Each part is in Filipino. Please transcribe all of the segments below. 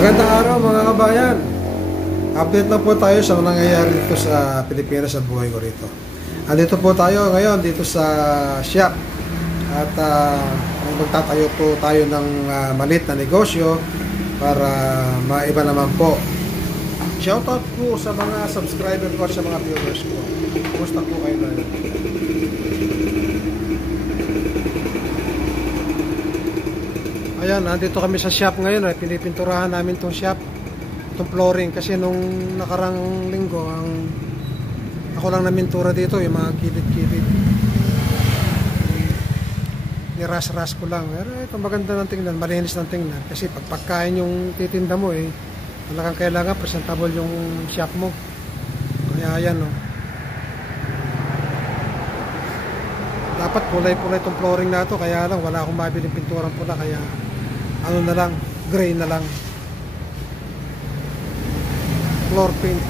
Magandang araw mga kabayan. Update lang po tayo sa nangyayari dito sa Pilipinas sa buhay ko rito. Andito po tayo ngayon dito sa shop. At magtatayo po tayo ng maliit na negosyo para maiba naman po. Shoutout po sa mga subscriber ko at sa mga viewers ko. Kumusta po kayo na? Ayan, nandito kami sa shop ngayon. Pinipinturahan namin itong shop, itong flooring. Kasi nung nakarang linggo, ako lang namintura dito, yung mga kilid-kilid. Niras-ras ko lang. Pero ito maganda ng tingnan, malinis ng tingnan. Kasi pag pagkain yung titinda mo, talagang kailangan presentable yung shop mo. Kaya ayan, dapat kulay-kulay itong flooring na ito. Kaya lang, wala akong mabiling pinturang pula. Kaya ano na lang, gray na lang, floor paint.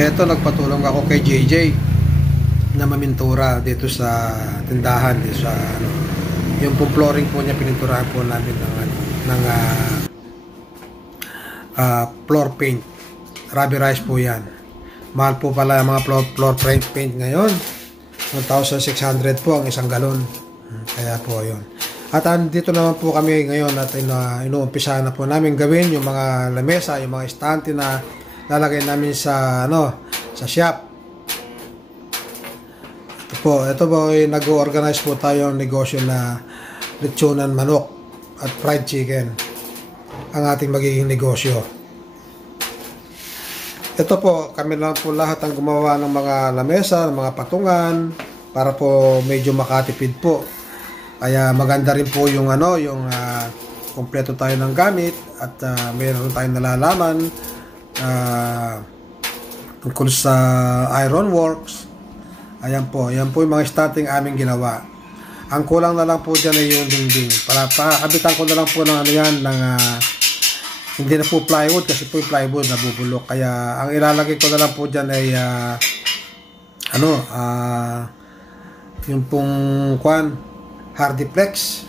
Eto, nagpatulong ako kay JJ na mamintura dito sa tindahan, dito sa yung po flooring po niya, pininturahan po namin ng floor paint, rubberized po yan. Mahal po pala yung mga floor paint ngayon, 1,600 po ang isang galon. Kaya po yun. At dito naman po kami ngayon at inuumpisa na po namin gawin yung mga lamesa, yung mga estante na lalagay namin sa sa shop. Ito po ay nag-organize po tayo ng negosyo na lechonan manok at fried chicken ang ating magiging negosyo. Ito po, kami lang po lahat ang gumawa ng mga lamesa, ng mga patungan para po medyo makatipid po. Kaya maganda rin po yung kompleto tayo ng gamit at mayroon tayong nalalaman tungkol sa iron works. Ayan po, yan po yung mga starting aming ginawa. Ang kulang na lang po dyan ay yung dingding. Pakakabitan ko na lang po ng hindi na po plywood kasi po yung plywood nabubulok. Kaya ang ilalagay ko na lang po dyan ay yung pong Hardiplex.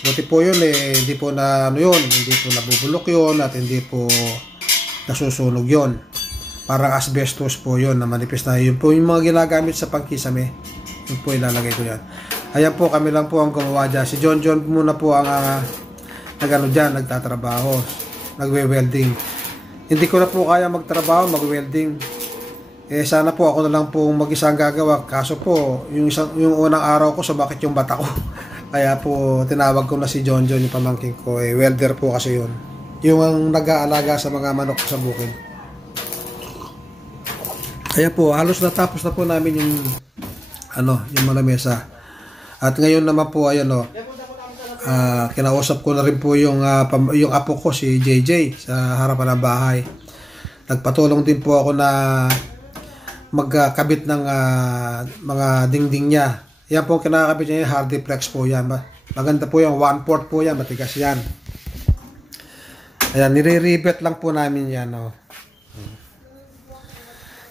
Buti po yun hindi po hindi po nabubulok yun at hindi po nasusunog yun. Parang asbestos po yun na manipis na. Yun po yung mga ginagamit sa pangkisame. Yun po ilalagay ko yan. Ayan po, kami lang po ang gumawa dyan. Si John muna po ang nagtatrabaho, nagwe-welding. Hindi ko na po kaya magtrabaho, mag-welding. Sana po ako na lang po mag-isa ang gagawa. Kaso po, yung unang araw ko, sumakit yung bata ko. Kaya po, tinawag ko na si John, yung pamangkin ko. Welder po kasi yun. Yung ang nag-aalaga sa mga manok sa bukid. Kaya po, halos natapos na po namin yung malamesa. At ngayon naman po, kinausap ko na rin po yung apo ko, si JJ, sa harapan ng bahay. Nagpatulong din po ako na magkabit ng mga dingding niya. Yan po kinakabit niya, yung Hardiplex po yan. Maganda po yung 1/4 po yan, matigas yan. Ayan, nire-rebet lang po namin yan.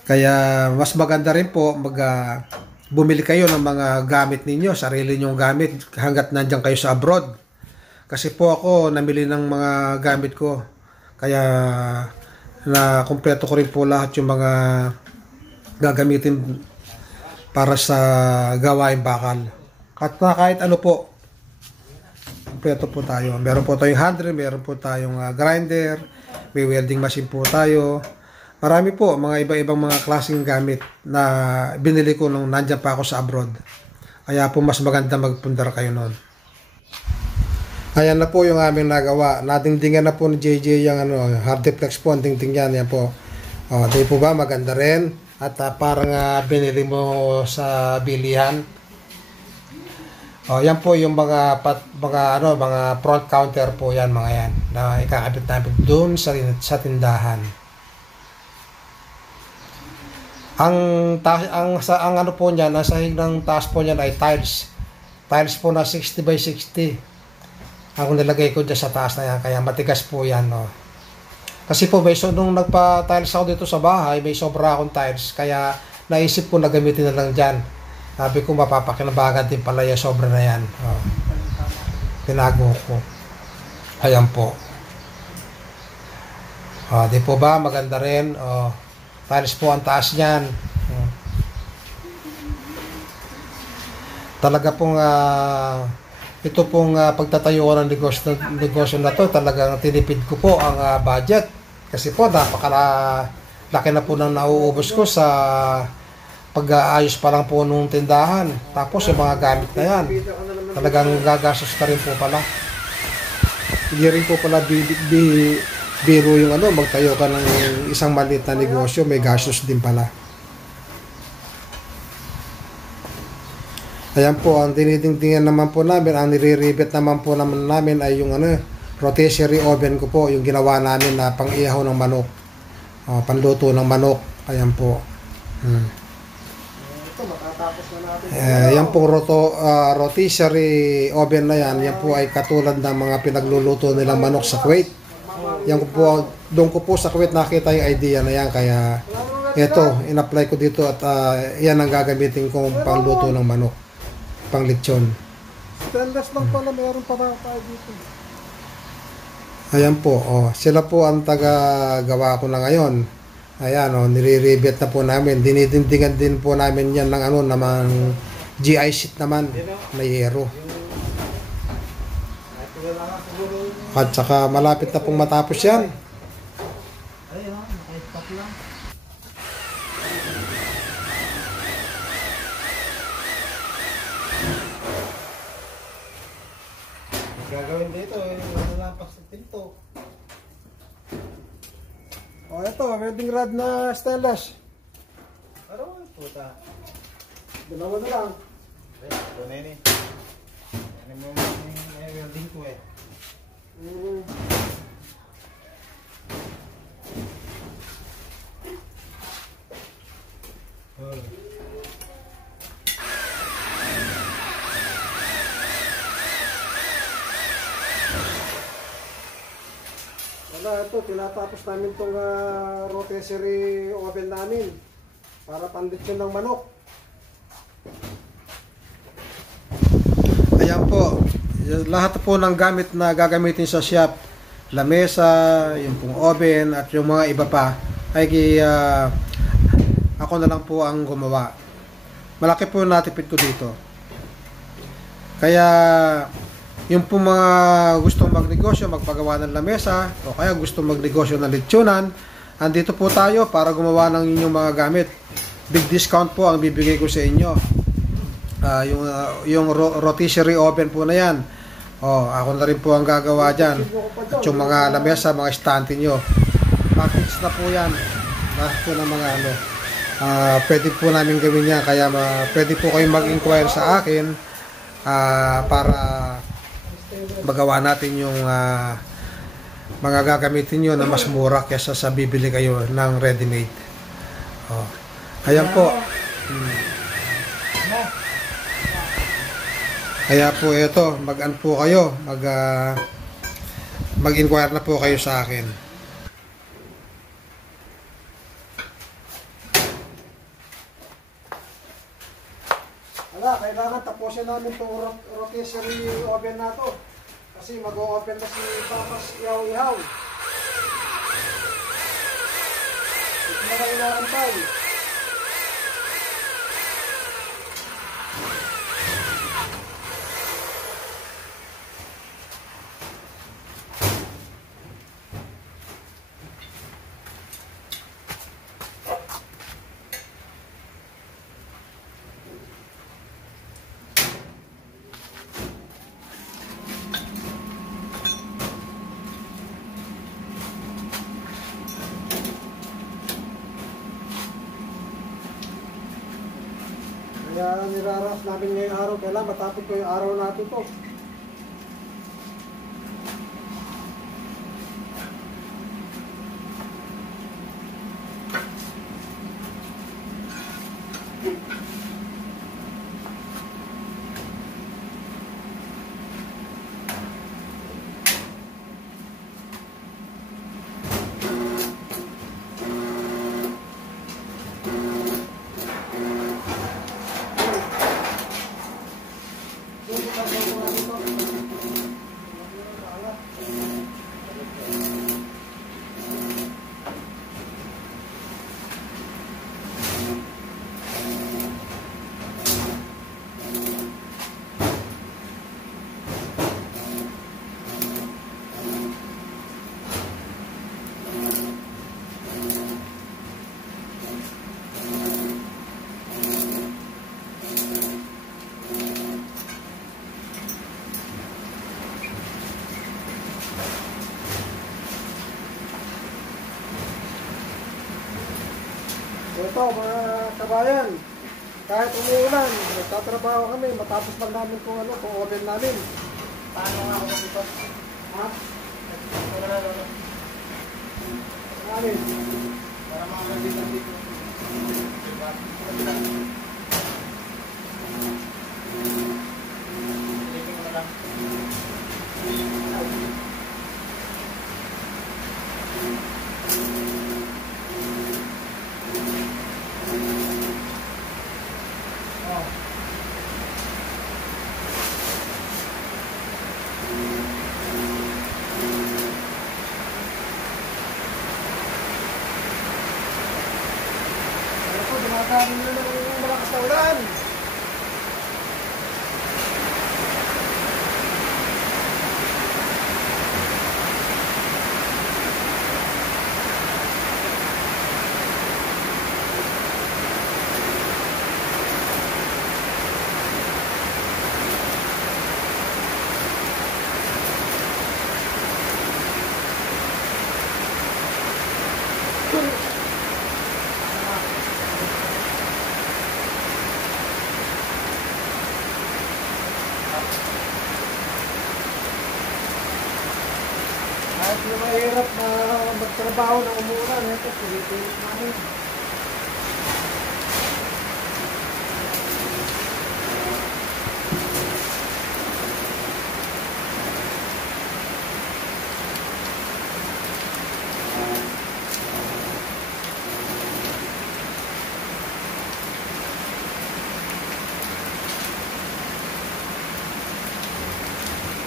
Kaya mas maganda rin po bumili kayo ng mga gamit ninyo, sarili nyong gamit hanggat nandiyan kayo sa abroad. Kasi po ako namili ng mga gamit ko. Kaya na kumpleto ko rin po lahat yung mga gagamitin para sa gawain bakal. Kahit ano po, kumpleto po tayo. Meron po tayong hand drill, meron po tayong grinder, may welding machine po tayo. Marami po, mga iba-ibang mga klaseng gamit na binili ko nung nandyan pa ako sa abroad. Kaya po mas maganda magpundar kayo noon. Ayan na po yung aming nagawa. Nadingdingan na po ni JJ yung Hardiplex po, ang dingding yan. Yan po. Di po ba maganda rin? At parang binili mo sa bilihan. Yan po yung mga front counter po yan, mga yan. Na ikakabit namin doon sa tindahan. Ang po niyan, nasa ng taas po niyan ay tiles. Tiles po na 60 by 60. Ang nilagay ko dyan sa taas na yan, kaya matigas po yan, Kasi po, nung nagpa-tiles ako dito sa bahay, may sobra akong tiles, kaya naisip ko na gamitin na lang dyan. Sabi ko, mapapakinabangan din pala yung sobra na yan. Tinago ko. Ayan po. Di po ba? Maganda rin. Tiles po ang taas niyan. Talaga pong ito pong pagtatayo ko ng negosyo na to, talagang tinipid ko po ang budget. Kasi po laki na po nang nauubos ko sa pag-aayos pa lang po nung tindahan. Tapos yung mga gamit na yan, talagang gagastos ka rin po pala. Hindi rin po pala biro yung magtayo ka ng isang maliit na negosyo, may gastos din pala. Ayan po, ang dinidingdingan naman po namin, ang nire-rebate naman po namin ay yung rotisserie oven ko po, yung ginawa namin na pang-ihaw ng manok. Panluto ng manok. Ayan po. Ito, matatapos na natin. Yan pong rotisserie oven na yan, yan po ay katulad ng mga pinagluluto nilang manok sa Kuwait. Doon ko po sa Kuwait nakita yung idea na yan, kaya ito, in-apply ko dito at yan ang gagamitin kong pangluto ng manok. Pang lechon. Stainless lang pala, meron pa tayo dito. Ayan po, sila po ang taga-gawa ko na ngayon. Ayan, nire-rebate na po namin. Dinidindigan din po namin yan ng naman GI sheet naman, na yero. At saka malapit na pong matapos yan. Ayun, naka-stop lang. Gagawin dito, nalapas ng pinto. Ito, welding rod na stainless. Pero, puta. Dalawa na lang. Ito na yun eh. Ano mo may welding ko eh. Ito, tinatapos namin itong rotisserie oven namin para panditsyon ng manok. Ayan po, lahat po ng gamit na gagamitin sa shop, lamesa, yung pong oven at yung mga iba pa ay ako na lang po ang gumawa. Malaki po natipid ko dito. Kaya yung po mga gustong magnegosyo, magpagawa ng lamesa, o kaya gustong magnegosyo ng lechonan, andito po tayo para gumawa ng inyong mga gamit. Big discount po ang bibigay ko sa inyo. Yung rotisserie oven po na yan, ako na rin po ang gagawa dyan. At yung mga lamesa, mga stante nyo, package na po yan. Lahat po ng mga pwede po namin gawin yan. Kaya pwede po kayong mag-inquire sa akin para magawa natin yung mga gagamitin nyo na mas mura kaysa sa bibili kayo ng ready-made. Ayan po. Kaya po ito, mag-an po kayo, mag-inquire na po kayo sa akin. Kailangan tapusin namin itong rotisserie oven na to. Kasi mag-o-open na si Papas Ihaw-Ihaw. Ito na kailangan tayo. Kaya niraras namin ngayong araw, kailangan matapos ko yung araw natin to. ito mga kabayan, kahit umuulan, nagtatrabaho kami, matapos lang namin kung ano, kung oven namin. Paano nga ako dito? Ha? Wala. Namin. Para mga kaibigan dito. Silipin ko na lang. Oh. Ano po, dumadami na ng malakas na ulan. Kahit yung mahirap na magtrabaho ng umuulan, ito, pilipilit namin.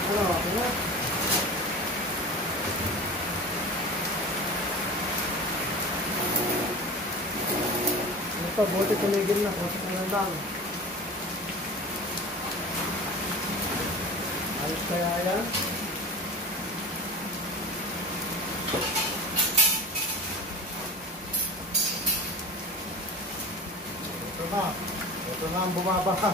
Ano, okay na? Ito, buti tumigil na. Kasi na lang. Ayos kaya yan? Ito na. Ito na ang bumabaha.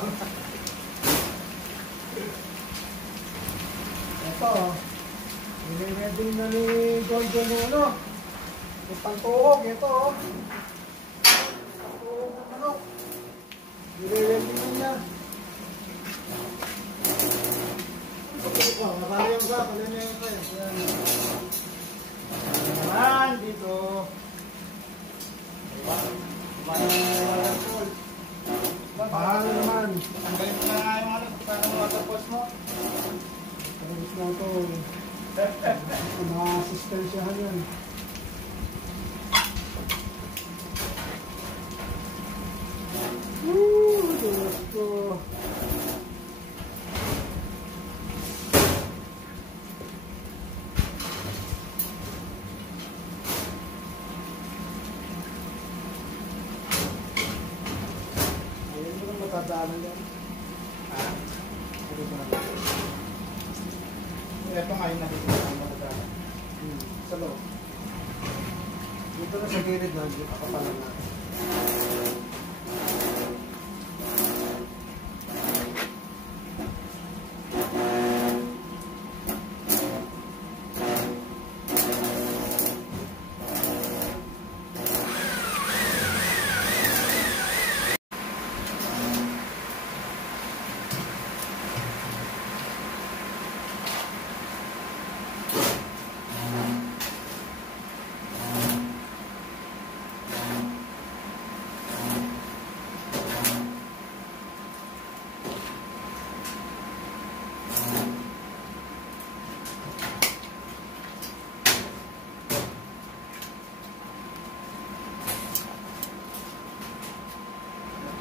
Ito, nire-ready na ni John John yung ano. Yung pangtuhog, ito oh. Pangtuhog ng manok. Nire-ready na niya. Oh, nakayang ka. Palinayang ka. Yan. Naman dito. Pahala naman. Tanggalin mo na nga yung ano. Para mga waterpose mo. Tapos na ito. Mga asistensyahan yan. Diyos ko. Ayun mo lang matadaanan yan. Ano ba? Ito nga yung nakikita ang matadaan. Sa loob. Dito na sa gilid na, dito kapalan natin.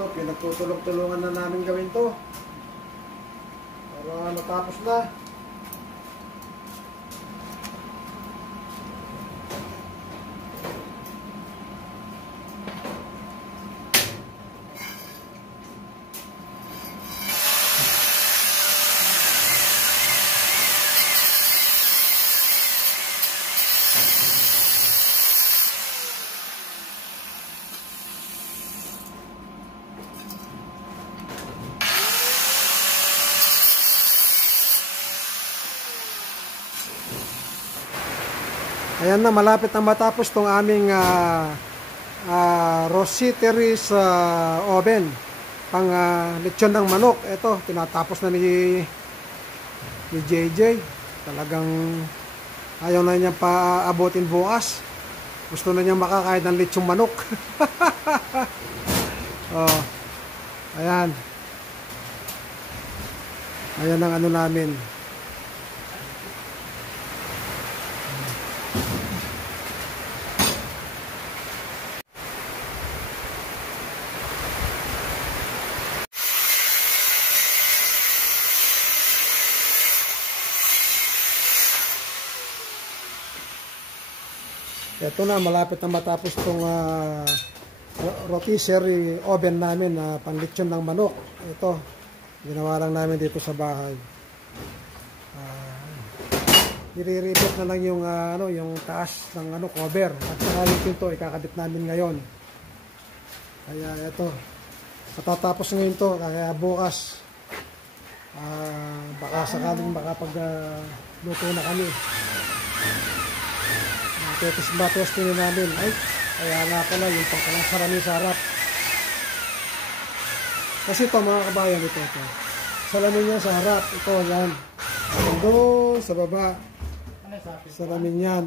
Ito, pinagtutulong-tulungan na namin gawin to. Para natapos na. Ayan na, malapit na matapos tong aming rotisserie sa oven. Pang lechon ng manok. Ito, tinatapos na ni JJ. Talagang ayaw na niya paabotin bukas. Gusto na niya makakain ng lechong manok. Oh, ayan. Ayan ang ano namin. Ito na, malapit na matapos itong rotisserie oven namin na panlitsyon ng manok. Ito, ginawa lang namin dito sa bahay. Nire-rebuild na lang yung, yung taas ng cover. At saka yung pinto, ikakabit namin ngayon. Kaya ito, matatapos ngayon to. Kaya bukas, baka sakaling makapag-luto na kami. Batos din namin. Ay, kaya nga pala yung pangkalang sarami sa harap. Kasi ito mga kabayan, ito. Salamin niya sa harap. Ito, yan. Doon sa baba. Salamin yan.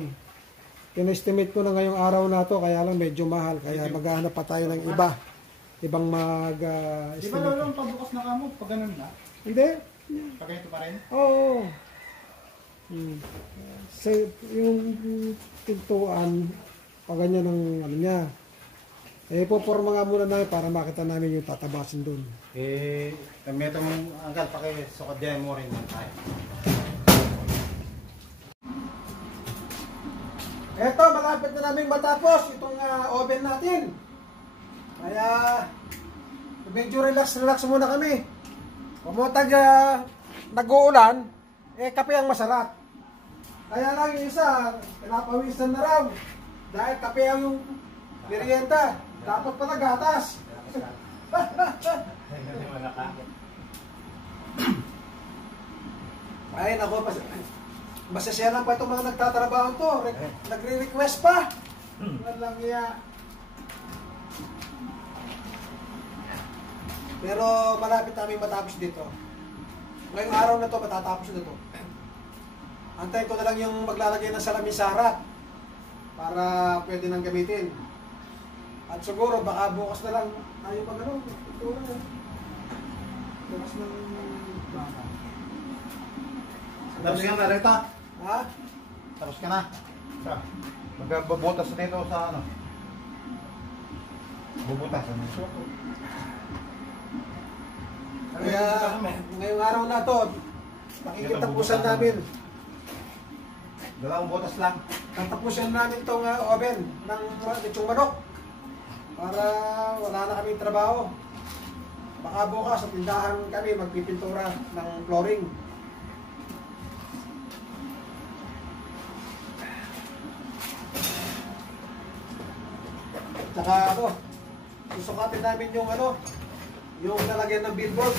In-estimate ko na ngayong araw na to, kaya lang medyo mahal. Kaya maghahanap pa tayo ng iba. Ibang mag-estimate. Di ba lalo ang pabukas na kamo? Pag ganun na? Hindi. Pag ganito pa rin? Oo. So, yung pintuan, pag ganyan ang ano niya. Puporma nga muna namin para makita namin yung tatabasin doon. Meto mong anggal, pakisukad dyan mo rin. Eto, malapit na namin matapos itong oven natin. Kaya, medyo relax muna kami. Pumutag nag-uulan, kape ang masarap. Kaya lang yung isa, pinapawisan na raw. Dahil kape ang yung merienda. Dapat pala gatas. Ay, nako, masasyalan pa itong mga nagtatrabaho to. Nagre-request pa. Walang iya. Pero malapit namin matapos dito. Ngayong araw na to, matatapos na to. Antayin ko na lang yung maglalagay ng salamin sa harap para pwede nang gamitin. At siguro baka bukas na lang tayo pag ito na. Bukas ng baka. Tapos ka na, Rita? Ha? Tapos ka na? Magbubutas dito sa ano? Bubutas. Kaya ngayong araw na to, makikitapusan namin. Dalawang butas lang. Tatapusin namin itong oven ng lechong manok para wala na kaming trabaho. Baka bukas sa tindahan kami magpipintura ng flooring. Tsaka susukatin namin yung yung lalagyan ng billboard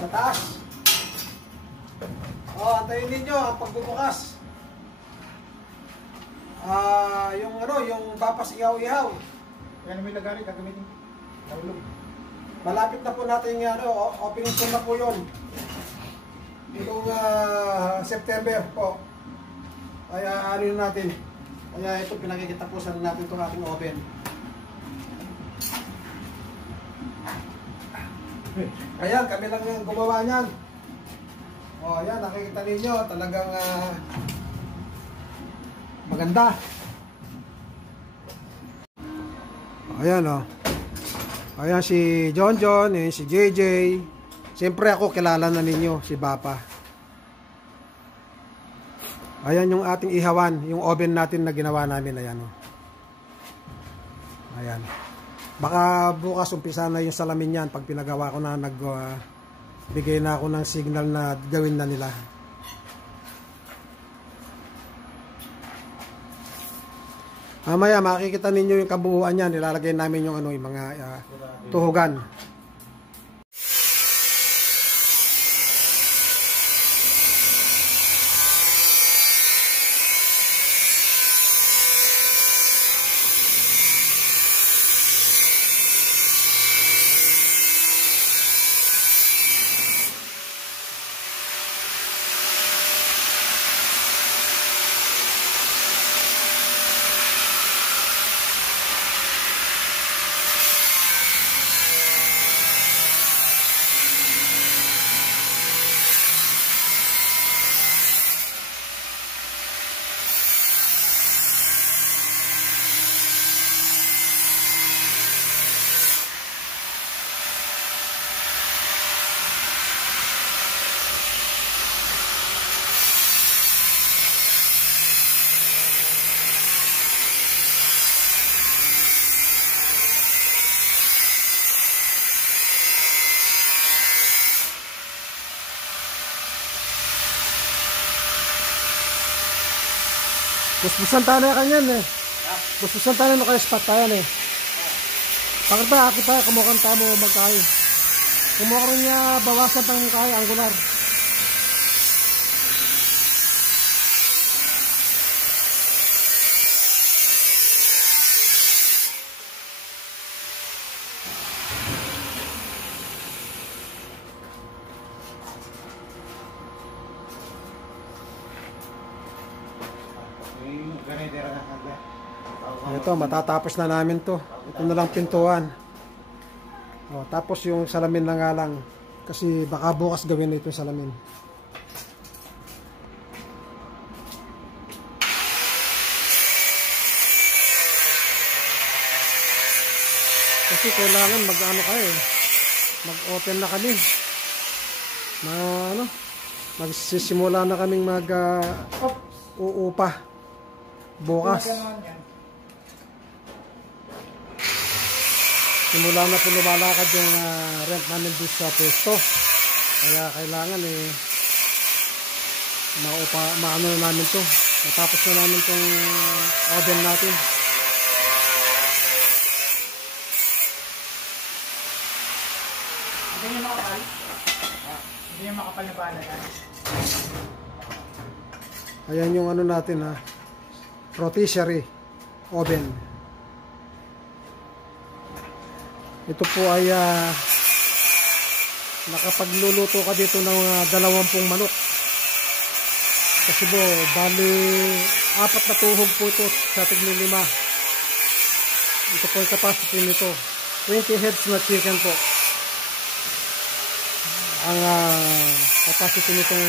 sa taas. Antayin ninyo ang pagbubukas. Yung bapas ihaw-ihaw. Yan may lagari, gagamitin. Nahulog. Malapit na po natin opening soon na po yun. Itong September po. Kaya natin. Kaya ito pinagkikitapusan natin itong ating oven. Ayan, kami lang yung gumawa niyan. Ayan, nakikita ninyo, talagang maganda. Ayan Ayan si John, si JJ. Siyempre ako kilala na ninyo, si Bapa. Ayan yung ating ihawan, yung oven natin na ginawa namin. Ayan Ayan. Baka bukas umpisa na yung salamin yan pag pinagawa ko na bigay na ako ng signal na gawin na nila. Mamaya makikita ninyo yung kabuuan yan. Nilalagay namin yung yung mga tuhugan. Busbusan tayo na kanyan eh. Busbusan tayo na kaya spot tayo eh. Bakit ba kita kumukhang tayo mo magkahay? Kumukhang niya bawasan pang kahay angular. Yung ganito na hangga. Ito, matatapos na namin to. Ito na lang pintuan. O, tapos yung salamin na nga lang. Kasi baka bukas gawin na ito yung salamin. Kasi kailangan mag-ano kayo eh. Mag-open na kami. Magsisimula na kaming uupa. Bukas. Simula na po lumalakad yung rent namin doon sa pwesto. Kaya kailangan maano na namin to. Matapos na namin tong oven natin. Hindi niya makapal? Hindi niya makapal na bala yan? Ayan yung ano natin rotisserie oven. Ito po ay nakapagluluto ka dito ng 20 manok. Kasi po, bali 4 na tuhog po ito sa tig-5. Ito po yung capacity nito. 20 heads na chicken po. Ang capacity nitong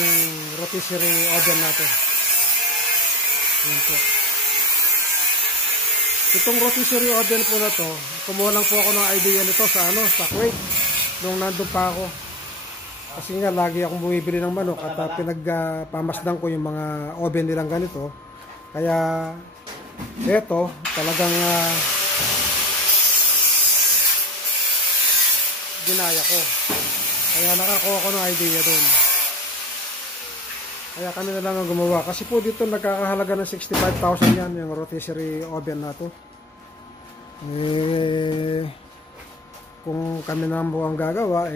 rotisserie oven natin. Ayan po. Itong rotisserie oven po na to, kumuha lang po ako ng idea nito sa Kuwait. Nung nandun pa ako. Kasi nga, lagi akong bumibili ng manok at pinagpamasdan ko yung mga oven nilang ganito. Kaya, eto, talagang ginaya ko. Kaya nakakuha ko ng idea doon. Kaya kami na lang ang gumawa. Kasi po dito nagkakahalaga ng 65,000 yan, yung rotisserie oven na to. Kung kami naman po ang gagawa,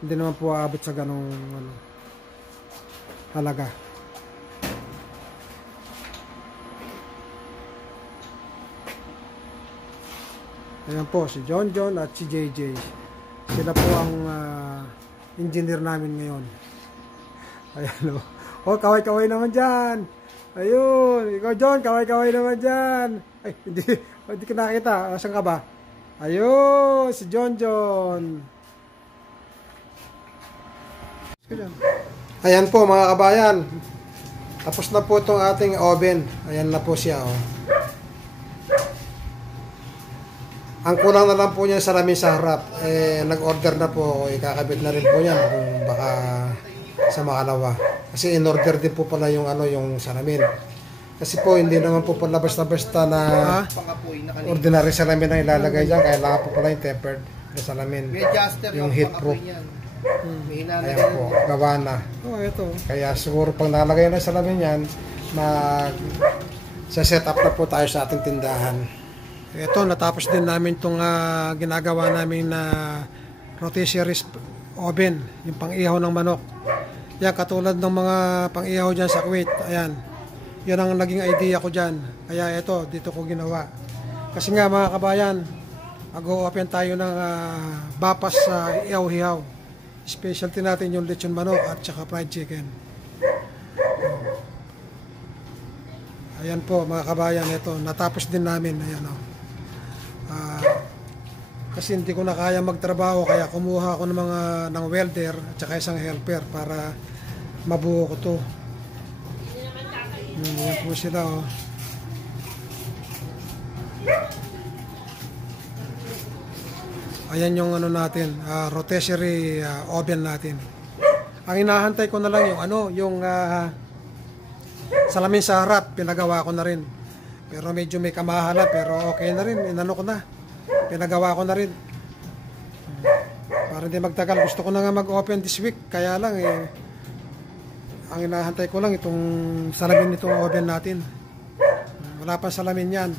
hindi naman po aabot sa ganong halaga. Ayan po, si John at si JJ. Sila po ang engineer namin ngayon. Ayan o. Oh, kaway-kaway naman dyan. Ayun. Ikaw, John, kaway-kaway naman dyan. Ay, hindi ka nakita. Saan ka ba? Ayun, si John. Ayan po mga kabayan. Tapos na po itong ating oven. Ayan na po siya. Oh. Ang kulang na lang po niya sa salamin sa harap. Nag-order na po. Ikakabit na rin po yan kung baka sa makalawa. Kasi in-order din po pala yung yung salamin. Kasi po hindi naman po pala basta-basta na ordinary salamin ang ilalagay dyan. Kailangan po pala yung tempered na salamin. Yung heat proof. Ayan po, gawa na. Ito. Kaya siguro pag nalagay na salamin yan, set up na po tayo sa ating tindahan. Ito, natapos din namin itong ginagawa namin na rotisserie oven, yung pang-ihaw ng manok. Yan, katulad ng mga pang-ihaw dyan sa Kuwait. Ayan, yan ang naging idea ko dyan. Kaya ito, dito ko ginawa. Kasi nga mga kabayan, mag-open tayo ng bapas sa ihaw-hihaw. Specialty natin yung lechon manok at saka fried chicken. Ayan po mga kabayan, ito, natapos din namin. Ayan o. Kasi hindi ko na kaya magtrabaho, kaya kumuha ako ng welder at saka isang helper para mabuo ko to. Ayan po sila o. Ayan yung natin, rotisserie oven natin. Ang hinahantay ko na lang yung salamin sa harap, pinagawa ko na rin. Pero medyo may kamahalan, pero okay na rin, inano ko na. Pinagawa ko na rin. Para hindi magtagal, gusto ko na nga mag-open this week, kaya lang ang inahantay ko lang itong salamin nitong oven natin. Wala pa salamin yan.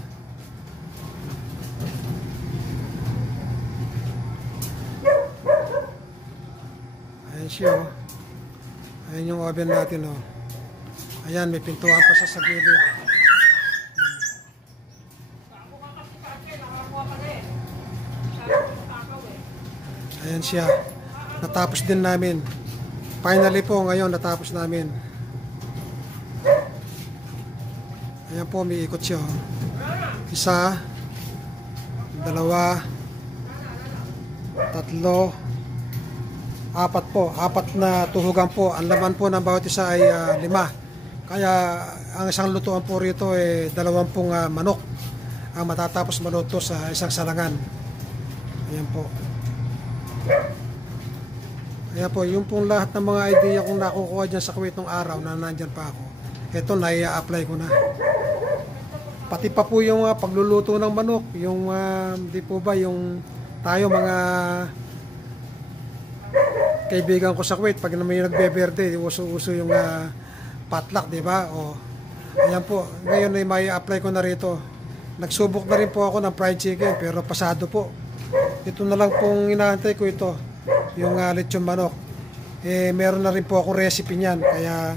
Ayan siya, oh. Ayan yung oven natin, oh. Ayan, may pintuan pa sa gilid. Ayan siya. Natapos din namin. Finally po ngayon natapos namin. Ayan po, may ikot siya, oh. Isa, dalawa, tatlo, apat po. Apat na tuhugan po. Ang laman po ng bawat isa ay 5. Kaya ang isang lutuan po rito ay 20 manok ang matatapos maluto sa isang salangan. Ayan po. Ayan po, yung pong lahat ng mga idea kong nakukuha dyan sa Kuwait nung araw na nandyan pa ako. Ito, nai-apply ko na. Pati pa po yung pagluluto ng manok. Yung, di po ba, yung tayo mga kaibigan ko sa Kuwait, pag may nagbe-birthday, uso-uso yung potluck, di ba? O, ayan po, ngayon ay may apply ko na rito. Nagsubok na rin po ako ng fried chicken, pero pasado po. Ito na lang pong inaantay ko ito, yung lechon manok. Meron na rin po ako recipe niyan, kaya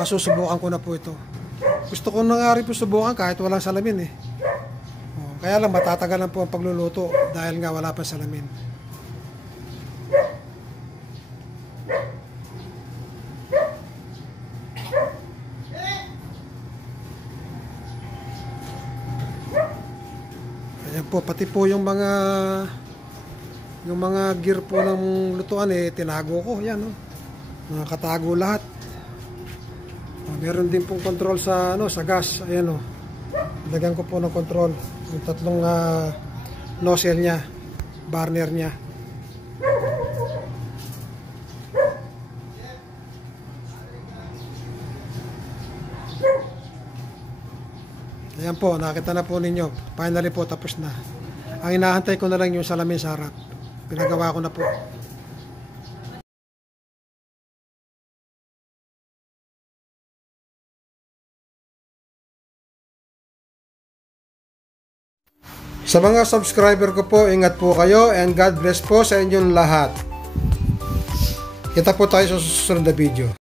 masusubukan ko na po ito. Gusto ko na nga rin po subukan kahit walang salamin eh. O, kaya lang matatagalan po ang pagluluto dahil nga wala pa salamin. Ayan po, pati po yung mga gear po ng lutuan tinago ko. Yan, oh. Nakatago lahat. Meron din pong control sa sa gas. Ayan, oh. Lagyan ko po ng control yung tatlong nozzle niya, burner niya. Ayan po, nakita na po ninyo. Finally po, tapos na. Ang inahantay ko na lang yung salamin sa harap. Pinagawa ko na po. Sa mga subscriber ko po, ingat po kayo and God bless po sa inyong lahat. Kita po tayo sa susunod na video.